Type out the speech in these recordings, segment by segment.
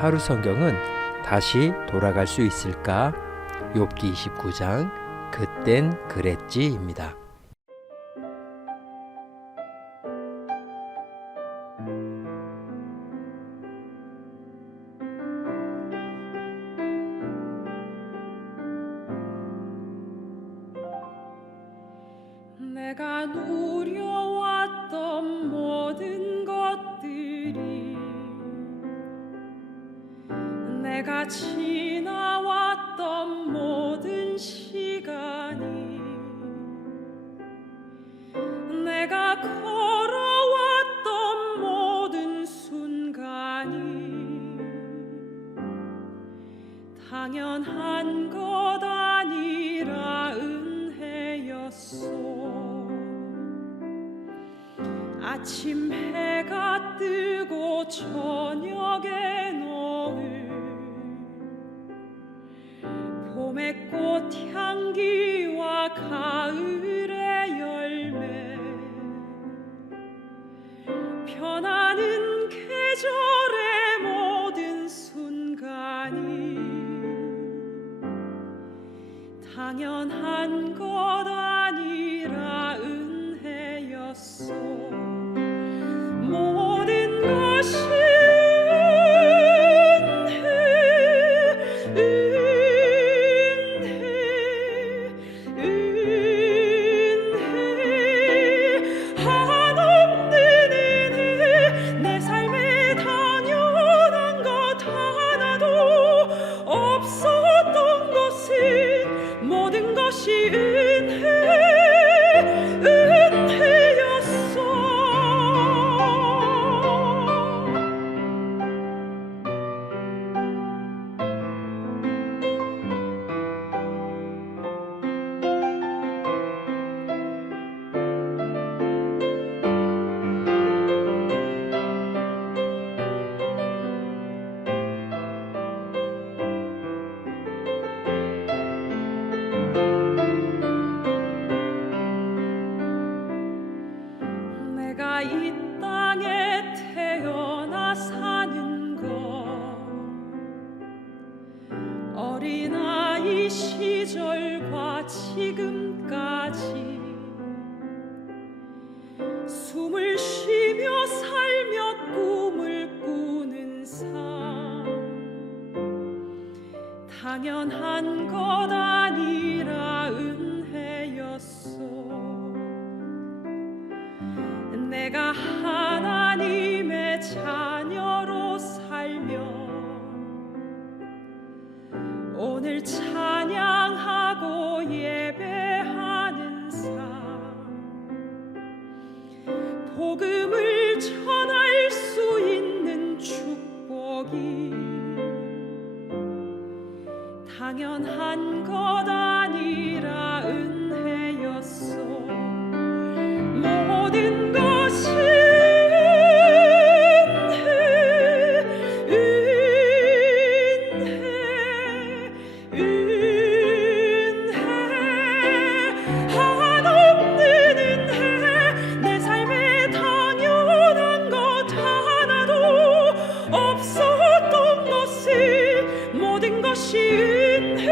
하루 성경은 다시 돌아갈 수 있을까? 욥기 29장 그땐 그랬지입니다. 내가 누려왔던 모든 것들이, 내가 지나왔던 모든 시간이, 내가 걸어왔던 모든 순간이 당연한 것 아니라 은혜였소. 아침 해가 뜨고 저녁에 노을, 봄의 꽃향기와 가을의 열매, 변하는 계절의 모든 순간이 당연한 것 아니라 은혜였소. 모든 것이 은혜 한없는 은혜, 내 삶에 당연한 것 하나도 없었던 것은 모든 것이 은혜였어. 내가 이 땅에 태어나 사는 것, 어린아이 시절과 지금까지 숨을 쉬며 살며 꿈을 꾸는 삶, 당연한 것 아니라 은혜였소. 내가 하나님의 자녀로 살며 오늘 찬양하고 예배하는 삶, 복음을 전할 수 있는 축복이 당연한 것 아니라 은혜였소. 모든 것이 은혜 한없는 은혜, 내 삶에 당연한 것 하나도 없었던 것은 모든 것이 은혜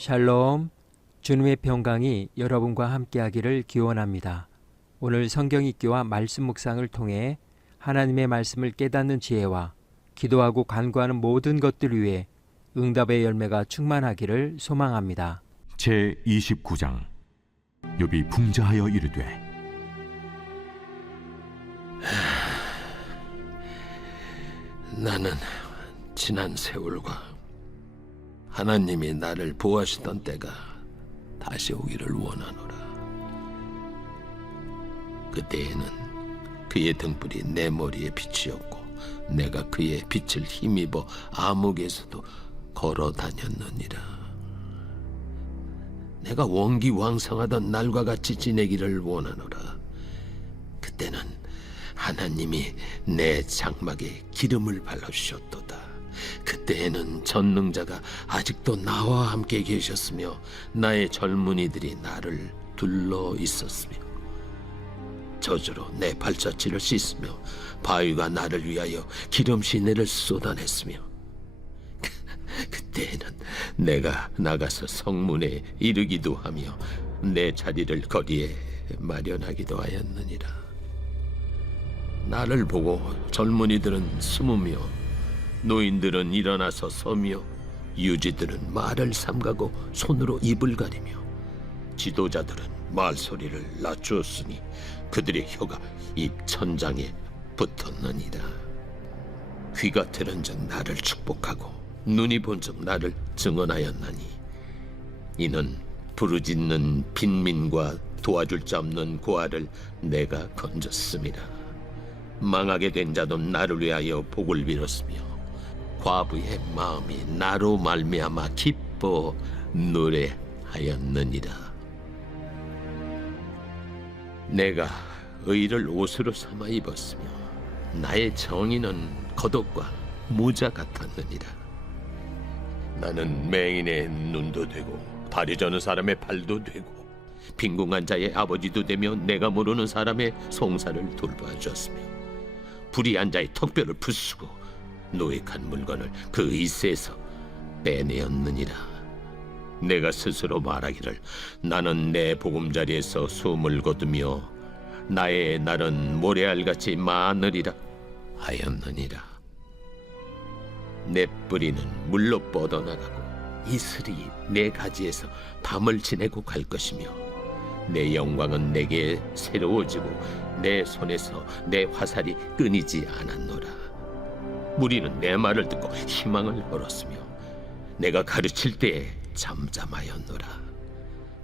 샬롬, 주님의 평강이 여러분과 함께하기를 기원합니다. 오늘 성경 읽기와 말씀 묵상을 통해 하나님의 말씀을 깨닫는 지혜와 기도하고 간구하는 모든 것들 위해 응답의 열매가 충만하기를 소망합니다. 제29장. 욥이 풍자하여 이르되 나는 지난 세월과 하나님이 나를 보호하시던 때가 다시 오기를 원하노라. 그때에는 그의 등불이 내 머리에 빛이었고 내가 그의 빛을 힘입어 암흑에서도 걸어 다녔느니라. 내가 원기왕성하던 날과 같이 지내기를 원하노라. 그때는 하나님이 내 장막에 기름을 발라주셨도다. 그때에는 전능자가 아직도 나와 함께 계셨으며 나의 젊은이들이 나를 둘러 있었으며 저주로 내 발자취를 씻으며 바위가 나를 위하여 기름 시내를 쏟아냈으며 그때에는 내가 나가서 성문에 이르기도 하며 내 자리를 거리에 마련하기도 하였느니라. 나를 보고 젊은이들은 숨으며 노인들은 일어나서 서며 유지들은 말을 삼가고 손으로 입을 가리며 지도자들은 말소리를 낮추었으니 그들의 혀가 입 천장에 붙었느니라. 귀가 들은즉 나를 축복하고 눈이 본즉 나를 증언하였나니 이는 부르짖는 빈민과 도와줄 자 없는 고아를 내가 건졌음이라. 망하게 된 자도 나를 위하여 복을 빌었으며 과부의 마음이 나로 말미암아 기뻐 노래하였느니라. 내가 의를 옷으로 삼아 입었으며 나의 정의는 겉옷과 모자 같았느니라. 나는 맹인의 눈도 되고 다리 저는 사람의 발도 되고 빈궁한 자의 아버지도 되며 내가 모르는 사람의 송사를 돌봐주었으며 불의한 자의 턱뼈를 부수고 노획한 물건을 그 이새에서 빼내었느니라. 내가 스스로 말하기를 나는 내 보금자리에서 숨을 거두며 나의 날은 모래알같이 많으리라 하였느니라. 내 뿌리는 물로 뻗어나가고 이슬이 내 가지에서 밤을 지내고 갈 것이며 내 영광은 내게 새로워지고 내 손에서 내 화살이 끊이지 않았노라. 무리는 내 말을 듣고 희망을 걸었으며 내가 가르칠 때에 잠잠하였노라.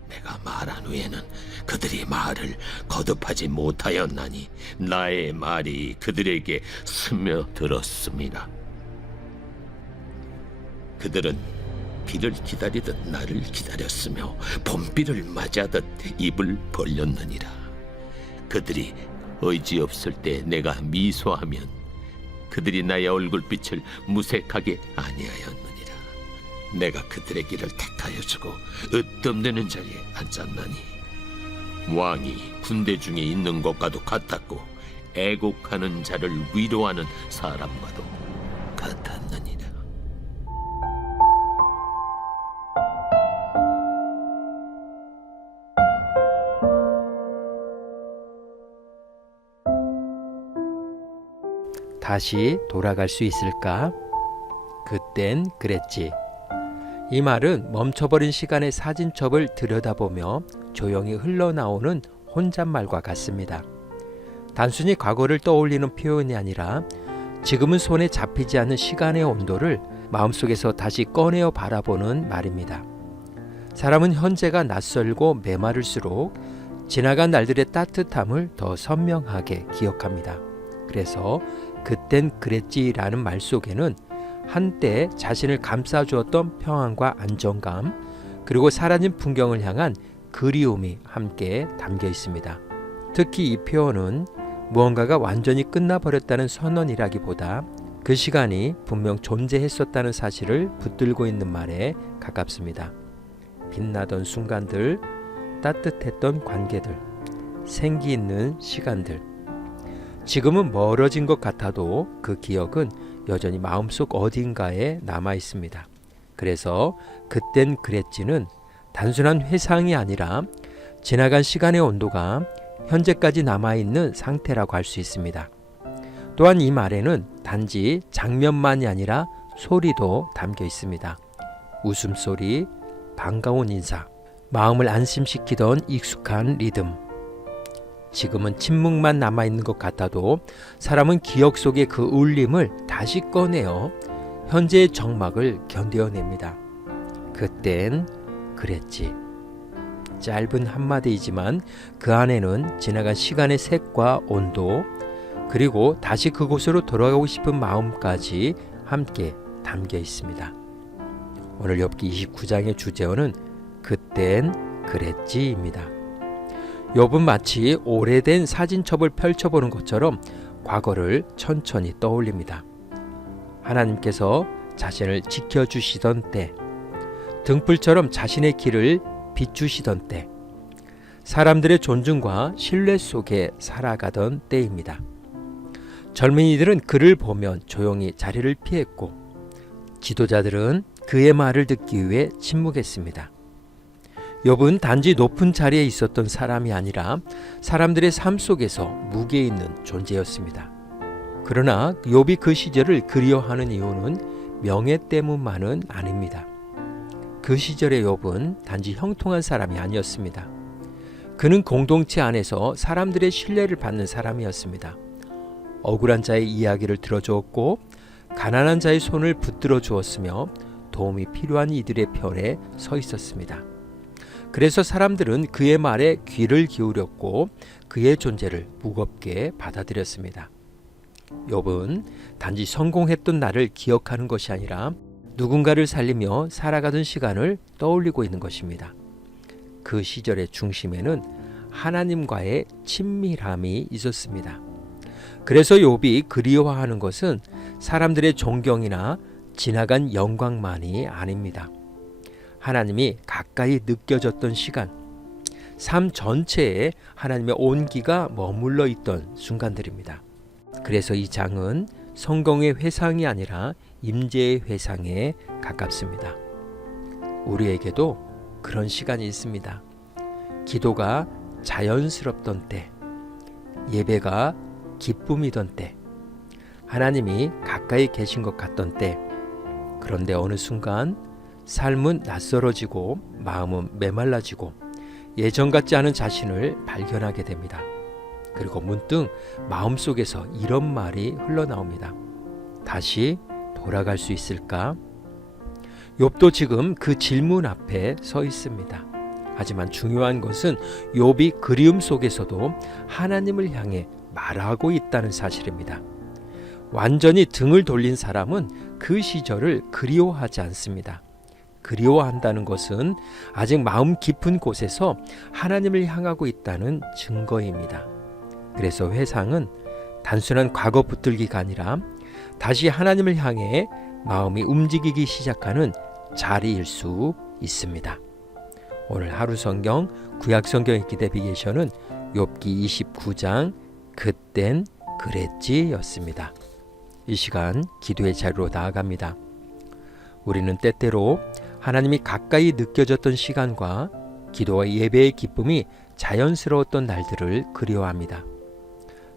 내가 말한 후에는 그들이 말을 거듭하지 못하였나니 나의 말이 그들에게 스며들었습니다. 그들은 비를 기다리듯 나를 기다렸으며 봄비를 맞이하듯 입을 벌렸느니라. 그들이 의지없을 때 내가 미소하면 그들이 나의 얼굴빛을 무색하게 아니하였느니라. 내가 그들의 길을 택하여주고 으뜸되는 자리에 앉았나니 왕이 군대 중에 있는 것과도 같았고 애곡하는 자를 위로하는 사람과도 같았느니라. 다시 돌아갈 수 있을까? 그땐 그랬지. 이 말은 멈춰버린 시간의 사진첩을 들여다보며 조용히 흘러나오는 혼잣말과 같습니다. 단순히 과거를 떠올리는 표현이 아니라 지금은 손에 잡히지 않는 시간의 온도를 마음속에서 다시 꺼내어 바라보는 말입니다. 사람은 현재가 낯설고 메마를수록 지나간 날들의 따뜻함을 더 선명하게 기억합니다. 그래서 그땐 그랬지라는 말 속에는 한때 자신을 감싸주었던 평안과 안정감, 그리고 사라진 풍경을 향한 그리움이 함께 담겨 있습니다. 특히 이 표현은 무언가가 완전히 끝나버렸다는 선언이라기보다 그 시간이 분명 존재했었다는 사실을 붙들고 있는 말에 가깝습니다. 빛나던 순간들, 따뜻했던 관계들, 생기 있는 시간들, 지금은 멀어진 것 같아도 그 기억은 여전히 마음속 어딘가에 남아 있습니다. 그래서 그땐 그랬지는 단순한 회상이 아니라 지나간 시간의 온도가 현재까지 남아있는 상태라고 할 수 있습니다. 또한 이 말에는 단지 장면만이 아니라 소리도 담겨 있습니다. 웃음소리, 반가운 인사, 마음을 안심시키던 익숙한 리듬. 지금은 침묵만 남아있는 것 같아도 사람은 기억 속의 그 울림을 다시 꺼내어 현재의 정막을 견뎌냅니다. 그땐 그랬지. 짧은 한마디이지만 그 안에는 지나간 시간의 색과 온도, 그리고 다시 그곳으로 돌아가고 싶은 마음까지 함께 담겨 있습니다. 오늘 욥기 29장의 주제어는 그땐 그랬지입니다. 욥은 마치 오래된 사진첩을 펼쳐보는 것처럼 과거를 천천히 떠올립니다. 하나님께서 자신을 지켜주시던 때, 등불처럼 자신의 길을 비추시던 때, 사람들의 존중과 신뢰 속에 살아가던 때입니다. 젊은이들은 그를 보면 조용히 자리를 피했고, 지도자들은 그의 말을 듣기 위해 침묵했습니다. 욥은 단지 높은 자리에 있었던 사람이 아니라 사람들의 삶 속에서 무게 있는 존재였습니다. 그러나 욥이 그 시절을 그리워하는 이유는 명예 때문만은 아닙니다. 그 시절의 욥은 단지 형통한 사람이 아니었습니다. 그는 공동체 안에서 사람들의 신뢰를 받는 사람이었습니다. 억울한 자의 이야기를 들어주었고 가난한 자의 손을 붙들어 주었으며 도움이 필요한 이들의 편에 서 있었습니다. 그래서 사람들은 그의 말에 귀를 기울였고 그의 존재를 무겁게 받아들였습니다. 욥은 단지 성공했던 날을 기억하는 것이 아니라 누군가를 살리며 살아가던 시간을 떠올리고 있는 것입니다. 그 시절의 중심에는 하나님과의 친밀함이 있었습니다. 그래서 욥이 그리워하는 것은 사람들의 존경이나 지나간 영광만이 아닙니다. 하나님이 가까이 느껴졌던 시간, 삶 전체에 하나님의 온기가 머물러 있던 순간들입니다. 그래서 이 장은 성경의 회상이 아니라 임재의 회상에 가깝습니다. 우리에게도 그런 시간이 있습니다. 기도가 자연스럽던 때, 예배가 기쁨이던 때, 하나님이 가까이 계신 것 같던 때, 그런데 어느 순간 삶은 낯설어지고 마음은 메말라지고 예전 같지 않은 자신을 발견하게 됩니다. 그리고 문득 마음속에서 이런 말이 흘러나옵니다. 다시 돌아갈 수 있을까? 욥도 지금 그 질문 앞에 서 있습니다. 하지만 중요한 것은 욥이 그리움 속에서도 하나님을 향해 말하고 있다는 사실입니다. 완전히 등을 돌린 사람은 그 시절을 그리워하지 않습니다. 그리워한다는 것은 아직 마음 깊은 곳에서 하나님을 향하고 있다는 증거입니다. 그래서 회상은 단순한 과거 붙들기가 아니라 다시 하나님을 향해 마음이 움직이기 시작하는 자리일 수 있습니다. 오늘 하루 성경 구약 성경의 기대비게이션은 욥기 29장 그땐 그랬지 였습니다. 이 시간 기도의 자리로 나아갑니다. 우리는 때때로 하나님이 가까이 느껴졌던 시간과 기도와 예배의 기쁨이 자연스러웠던 날들을 그리워합니다.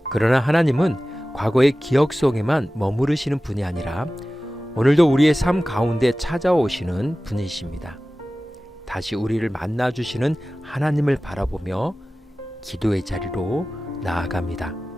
그러나 하나님은 과거의 기억 속에만 머무르시는 분이 아니라 오늘도 우리의 삶 가운데 찾아오시는 분이십니다. 다시 우리를 만나주시는 하나님을 바라보며 기도의 자리로 나아갑니다.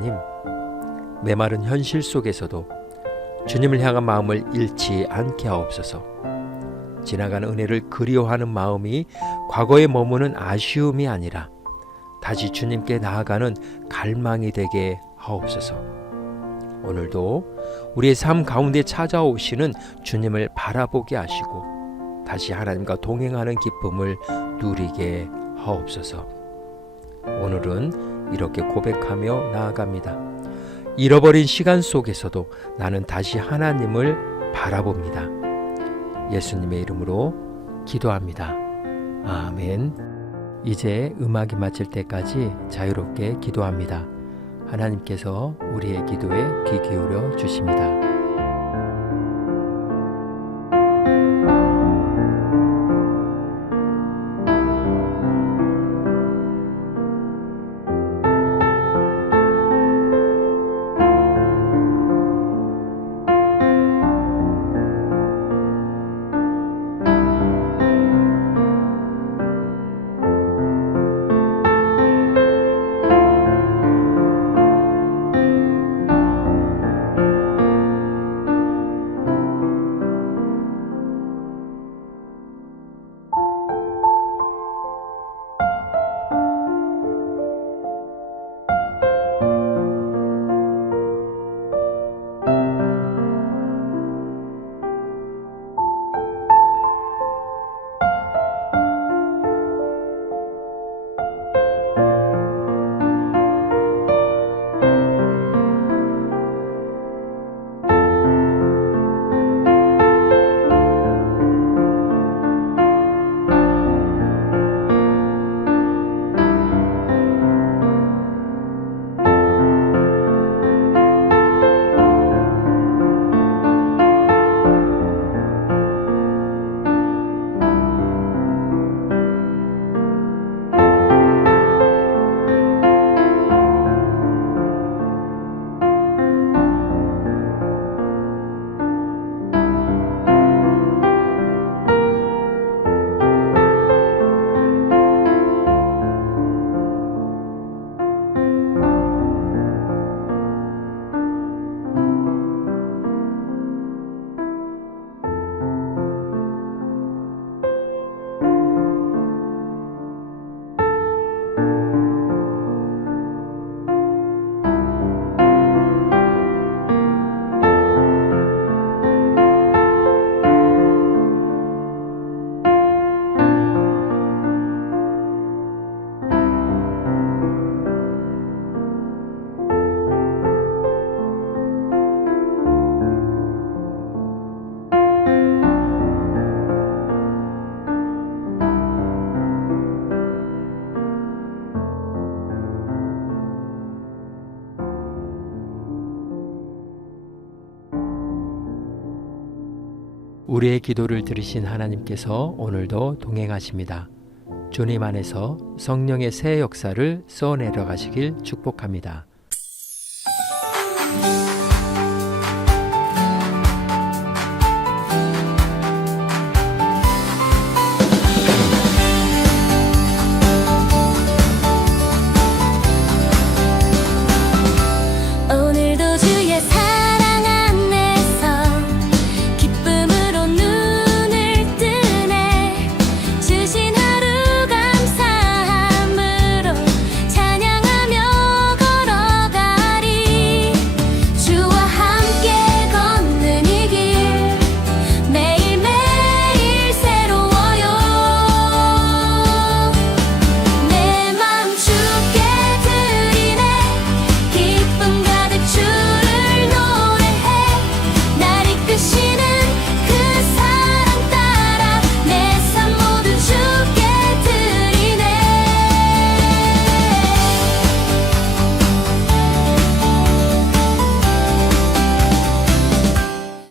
하나님, 메마른 현실 속에서도 주님을 향한 마음을 잃지 않게 하옵소서. 지나가는 은혜를 그리워하는 마음이 과거에 머무는 아쉬움이 아니라 다시 주님께 나아가는 갈망이 되게 하옵소서. 오늘도 우리의 삶 가운데 찾아오시는 주님을 바라보게 하시고 다시 하나님과 동행하는 기쁨을 누리게 하옵소서. 오늘은 이렇게 고백하며 나아갑니다. 잃어버린 시간 속에서도 나는 다시 하나님을 바라봅니다. 예수님의 이름으로 기도합니다. 아멘. 이제 음악이 마칠 때까지 자유롭게 기도합니다. 하나님께서 우리의 기도에 귀 기울여 주십니다. 우리의 기도를 들으신 하나님께서 오늘도 동행하십니다. 주님 안에서 성령의 새 역사를 써내려 가시길 축복합니다.